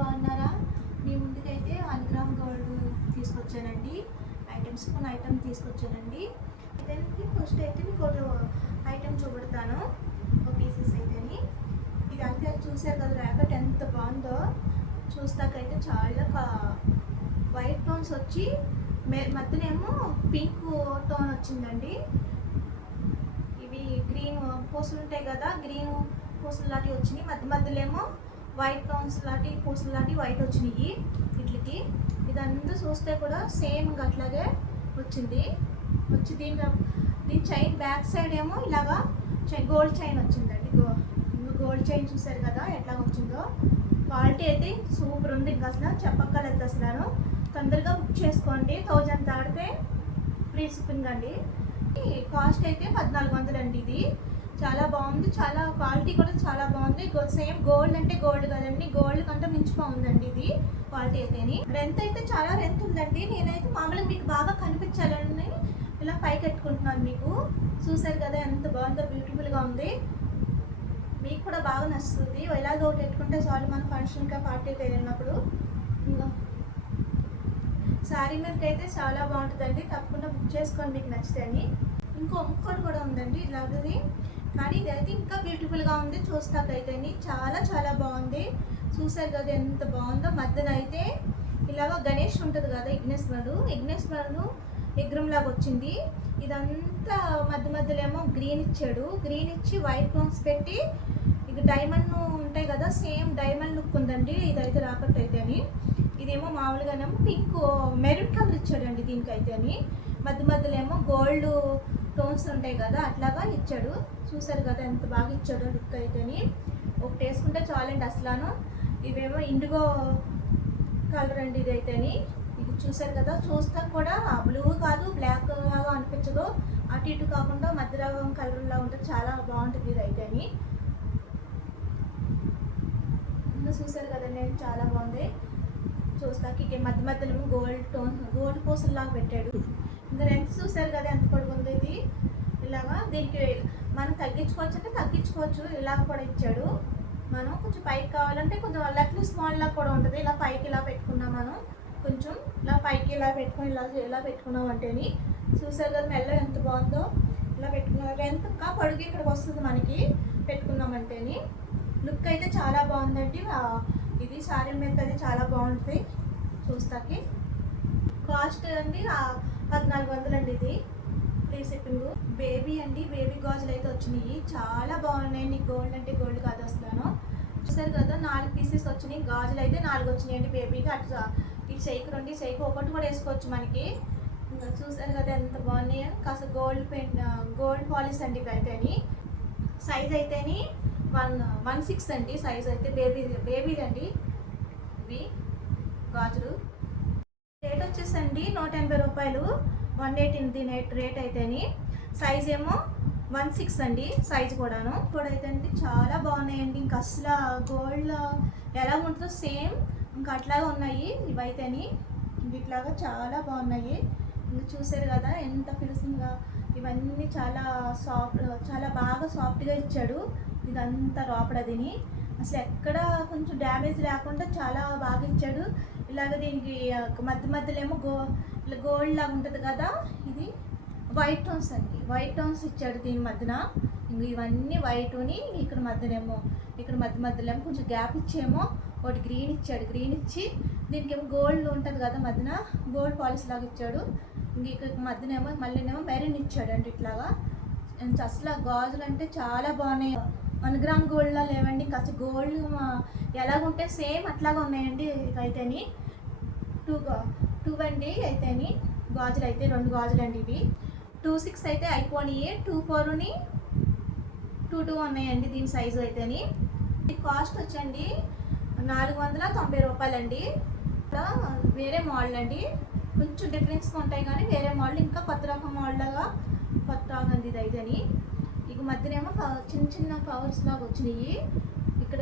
బాగున్నారా? మీ ముందుకైతే 1 gram gold తీసుకొచ్చానండి. కొన్ని ఐటమ్ తీసుకొచ్చానండి. అయితే ఫస్ట్ అయితే మీకు ఒక ఐటమ్ చూపెడతాను. ఒక పీసెస్ అయితేని ఇది అంతే చూసారు కదా, ర్యాకెట్ ఎంత బాగుందో. చూస్తాకైతే చాలా వైట్ టోన్స్ వచ్చి మధ్యనేమో పింక్ టోన్ వచ్చిందండి. ఇవి గ్రీన్ పూసలు ఉంటాయి కదా, గ్రీన్ పూసలు లాంటివి వచ్చినాయి. మధ్యలో ఏమో వైట్ టోన్స్ లాంటి పూసలు లాంటి వైట్ వచ్చినాయి. వీటికి ఇదంతా చూస్తే కూడా సేమ్ అట్లాగే వచ్చింది. దీని చైన్ బ్యాక్ సైడ్ ఏమో ఇలాగా గోల్డ్ చైన్ వచ్చిందండి. గోల్డ్ చైన్ చూసారు కదా ఎట్లా వచ్చిందో. క్వాలిటీ అయితే సూపర్ ఉంది. ఇంకా అసలు చెప్పక్కర్లేదు. అసలు తొందరగా బుక్ చేసుకోండి. 1000 దాటితే ఫ్రీ షిప్పింగ్ అండి. కాస్ట్ అయితే 1400 అండి. ఇది చాలా బాగుంది. చాలా క్వాలిటీ కూడా చాలా బాగుంది. సేమ్ గోల్డ్ అంటే గోల్డ్ కదండి, గోల్డ్ కంటే మించిపోతుందండి ఇది క్వాలిటీ అయితేని. లెంత్ అయితే చాలా లెంత్ ఉందండి. నేనైతే మామూలుగా మీకు బాగా కనిపించాలని ఇలా పైకి పెట్టుకుంటున్నాను. మీకు చూసారు కదా ఎంత బాగుందో, బ్యూటిఫుల్గా ఉంది. మీకు కూడా బాగా నచ్చుతుంది. ఇలాగ ఒకటి పెట్టుకుంటే చాలు మన ఫంక్షన్గా పార్టీకి వెళ్ళినప్పుడు. శారీ మీదకి అయితే చాలా బాగుంటుందండి. తప్పకుండా బుక్ చేసుకొని మీకు నచ్చితే. ఇంకోటి కూడా ఉందండి ఇలాగది, కానీ ఇదైతే ఇంకా బ్యూటిఫుల్గా ఉంది. చూస్తాకైతే చాలా చాలా బాగుంది. చూసారు కదా ఎంత బాగుందో. మధ్యన అయితే ఇలాగ గణేష్ ఉంటుంది కదా, విఘ్నేశ్వరుడు విగ్రహంలాగా వచ్చింది. ఇదంతా మధ్యలో ఏమో గ్రీన్ ఇచ్చాడు. గ్రీన్ ఇచ్చి వైట్ టోన్స్ పెట్టి ఇక డైమండ్ ఉంటాయి కదా, సేమ్ డైమండ్ లుక్ ఉందండి. ఇదైతే రాకట్ అయితేని. ఇదేమో మామూలుగానేమో పింక్ మెరూన్ కలర్ ఇచ్చాడండి దీనికైతేని. మధ్యలో ఏమో గోల్డ్ టోన్స్ ఉంటాయి కదా అట్లాగా ఇచ్చాడు. చూసారు కదా ఎంత బాగా ఇచ్చాడో లుక్ అయితేని. ఒకటి వేసుకుంటే చాలండి అసలు. ఇవేమో ఇండిగో కలర్ అండి ఇది అయితేని. ఇది చూసారు కదా, చూస్తా కూడా బ్లూ కాదు బ్లాక్ లాగా అనిపించదు. అటు ఇటు కాకుండా మధ్య కలర్లా ఉంటుంది. చాలా బాగుంటుంది ఇది అయితేని. ఇంకా చూసారు కదండి చాలా బాగుంది. చూస్తాకి మధ్యలో గోల్డ్ పూసల్లాగా పెట్టాడు. ఇంకా లెంత్ చూసారు కదా ఎంత పొడుగుంది ఇది. ఇలాగా దీనికి మనం తగ్గించుకోవచ్చు అంటే తగ్గించుకోవచ్చు. ఇలాగ కూడా ఇచ్చాడు. మనం కొంచెం పైకి కావాలంటే కొంచెం లెఫ్ట్ స్మాల్ లాగా కూడా ఉంటుంది. ఇలా పైకి ఇలా పెట్టుకున్నాం. మనం కొంచెం ఇలా పైకి ఇలా పెట్టుకుని ఇలా పెట్టుకున్నాం అంటేని. చూసారు కదా మెల్ల ఎంత బాగుందో. ఇలా పెట్టుకున్నాం. లెంత్ ఇంకా పొడుగు ఇక్కడికి వస్తుంది మనకి పెట్టుకున్నామంటేని. లుక్ అయితే చాలా బాగుందండి. ఇది శారీ మీద అయితే చాలా బాగుంటుంది. చూస్తాకి కాస్ట్ అండి 1400 అండి. ఇది ఫ్రీ షిప్పింగ్. బేబీ గాజులు అయితే వచ్చినాయి. చాలా బాగున్నాయండి. గోల్డ్ అంటే గోల్డ్ కాదు అసలు. చూసారు కదా 4 పీసెస్ వచ్చినాయి. గాజులు అయితే 4 వచ్చినాయండి బేబీకి. అట్లా ఈ షైక్ 2 షైక్ ఒకటి కూడా వేసుకోవచ్చు మనకి. ఇంకా చూసారు కదా ఎంత బాగున్నాయి. కాస్త గోల్డ్ పాలిష్ అండి ఇవి అయితేని. సైజ్ అయితేని 116 అండి. సైజ్ అయితే బేబీది అండి. ఇవి గాజులు రేట్ వచ్చేసండి 180 రూపాయలు. 180 రేట్ అయితేని. సైజ్ ఏమో 16 అండి. సైజ్ కూడాను అయితే అండి చాలా బాగున్నాయండి. ఇంకా అసలు గోల్డ్ ఎలా ఉంటుందో సేమ్ ఇంకా అట్లాగా ఉన్నాయి ఇవైతేని. ఇట్లాగా చాలా బాగున్నాయి. ఇంకా చూసారు కదా ఎంత ఫినిషింగ్గా. ఇవన్నీ చాలా బాగా సాఫ్ట్గా ఇచ్చాడు. ఇదంతా లోపలదిని అసలు ఎక్కడ కొంచెం డ్యామేజ్ లేకుండా చాలా బాగా ఇచ్చాడు. ఇలాగ దీనికి మధ్యలో ఏమో గోల్డ్ లాగా ఉంటుంది కదా, ఇది వైట్ టోన్స్ అండి. వైట్ టోన్స్ ఇచ్చాడు దీని మధ్యన. ఇంక ఇవన్నీ వైట్ని ఇక్కడ మధ్యలో ఏమో కొంచెం గ్యాప్ ఇచ్చేమో ఒకటి గ్రీన్ ఇచ్చాడు. గ్రీన్ ఇచ్చి దీనికి ఏమో గోల్డ్ ఉంటుంది కదా మధ్యన, గోల్డ్ పాలిష్ లాగా ఇచ్చాడు. ఇంక ఇక్కడ మధ్యనేమో మళ్ళీనేమో మెరూన్ ఇచ్చాడు అండి ఇట్లాగా. అసలు గాజులు అంటే చాలా బాగున్నాయి. 1 గ్రామ్ గోల్డ్లా లేవండి. కాస్త గోల్డ్ ఎలాగుంటే సేమ్ అట్లాగా ఉన్నాయండి. ఇవైతేని 2 అండి అయితేని. గాజులు అయితే 2 గాజులు అండి ఇవి. 26 అయితే అయిపోయినాయి. 24ని 22 ఉన్నాయండి దీని సైజు అయితేని. కాస్ట్ వచ్చండి 490 రూపాయలండి. వేరే మోడల్ అండి. కొంచెం డిఫరెన్స్గా ఉంటాయి కానీ వేరే మోడల్. ఇంకా కొత్త రకం మోడల్గా కొత్త రకం ఇది అయితేని. ఇక మధ్యనేమో చిన్న ఫ్లవర్స్ లాగా వచ్చినాయి. అక్కడ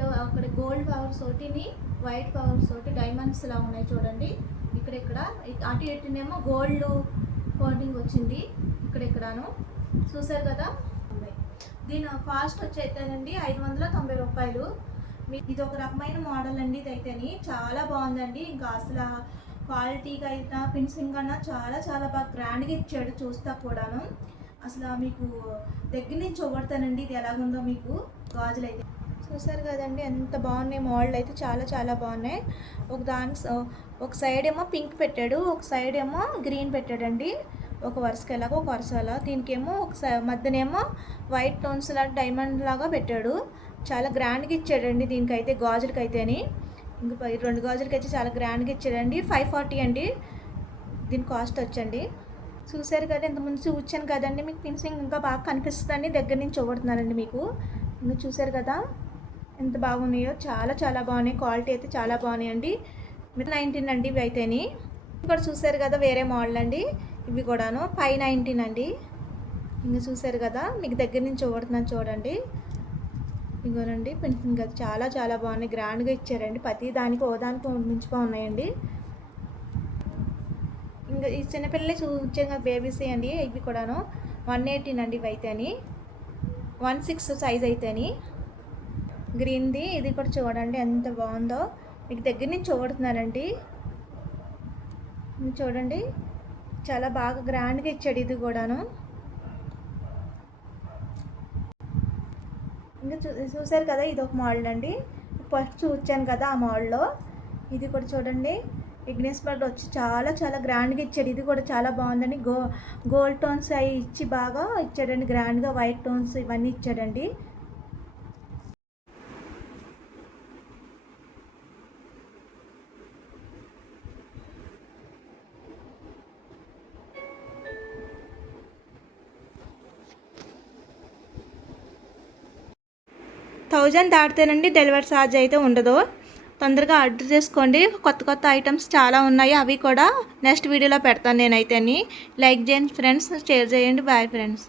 గోల్డ్ ఫ్లవర్స్ ఒకటిని వైట్ ఫ్లవర్స్ ఒకటి డైమండ్స్ లాగా ఉన్నాయి చూడండి. ఇక్కడ అటు ఇటునేమో గోల్డ్ కోటింగ్ వచ్చింది. ఇక్కడను చూసారు కదా. దీని కాస్ట్ వచ్చి అయితేనండి 590 రూపాయలు. ఇది ఒక రకమైన మోడల్ అండి. ఇదైతేని చాలా బాగుందండి. ఇంకా అసలు క్వాలిటీగా అయినా ఫినిషింగ్ అన్నా చాలా చాలా బాగా గ్రాండ్గా ఇచ్చాడు. చూస్తా కూడాను అసలు మీకు దగ్గర నుంచి చూడతానండి ఇది ఎలాగుందో. మీకు గాజులు అయితే చూసారు కదండి ఎంత బాగున్నాయి. మోడల్ అయితే చాలా చాలా బాగున్నాయి. ఒక సైడ్ ఏమో పింక్ పెట్టాడు, ఒక సైడ్ ఏమో గ్రీన్ పెట్టాడండి. ఒక వరుసకి ఎలాగో ఒక వరుస అలా. దీనికేమో మధ్యనేమో వైట్ టోన్స్ లాగా డైమండ్ లాగా పెట్టాడు. చాలా గ్రాండ్గా ఇచ్చాడండి దీనికైతే, గాజులకైతేని. ఇంకా 2 గాజులకైతే చాలా గ్రాండ్గా ఇచ్చాడండి. 540 అండి దీని కాస్ట్ వచ్చండి. చూసారు కదా, ఇంతకుముందు చూపించాను కదండి మీకు ఫినిషింగ్ ఇంకా బాగా కనిపిస్తుందండి. దగ్గర నుంచి చూపడుతున్నానండి మీకు. ఇంకా చూసారు కదా ఎంత బాగున్నాయో, చాలా చాలా బాగున్నాయి. క్వాలిటీ అయితే చాలా బాగున్నాయండి. 19 అండి ఇవి అయితేని. ఇక్కడ చూసారు కదా వేరే మోడల్ అండి. ఇవి కూడాను 519 అండి. ఇంకా చూసారు కదా మీకు దగ్గర నుంచి చూపడుతున్నాను చూడండి. ఇంకోనండి ఫినిషింగ్ కదా చాలా చాలా బాగున్నాయి. గ్రాండ్గా ఇచ్చారండి. ప్రతి దానికి ఓదానికి మించిపో ఉన్నాయండి. ఇంకా ఈ చిన్నపిల్లలే చూపించాను కదా బేబీస్ అండి. ఇవి కూడాను 118 అండి ఇవి అయితేని. 16 సైజ్ అయితేని. గ్రీన్ది ఇది కూడా చూడండి ఎంత బాగుందో. మీకు దగ్గర నుంచి చూడుతున్నానండి. చూడండి చాలా బాగా గ్రాండ్గా ఇచ్చాడు ఇది కూడాను. ఇంకా చూసారు కదా ఇది ఒక మోడల్ అండి. ఫస్ట్ చూపించాను కదా ఆ మోడల్లో. ఇది కూడా చూడండి ఇగ్నిస్ బర్డ్ వచ్చి చాలా చాలా గ్రాండ్గా ఇచ్చాడు. ఇది కూడా చాలా బాగుందండి. గోల్డ్ టోన్స్ అవి ఇచ్చి బాగా ఇచ్చాడండి గ్రాండ్గా. వైట్ టోన్స్ ఇవన్నీ ఇచ్చాడండి. $1000 దాటితేనండి డెలివరీ ఛార్జ్ అయితే ఉండదు. తొందరగా ఆర్డర్ చేసుకోండి. కొత్త కొత్త ఐటమ్స్ చాలా ఉన్నాయి. అవి కూడా నెక్స్ట్ వీడియోలో పెడతాను నేనైతే. లైక్ చేయండి ఫ్రెండ్స్, షేర్ చేయండి. Bye friends.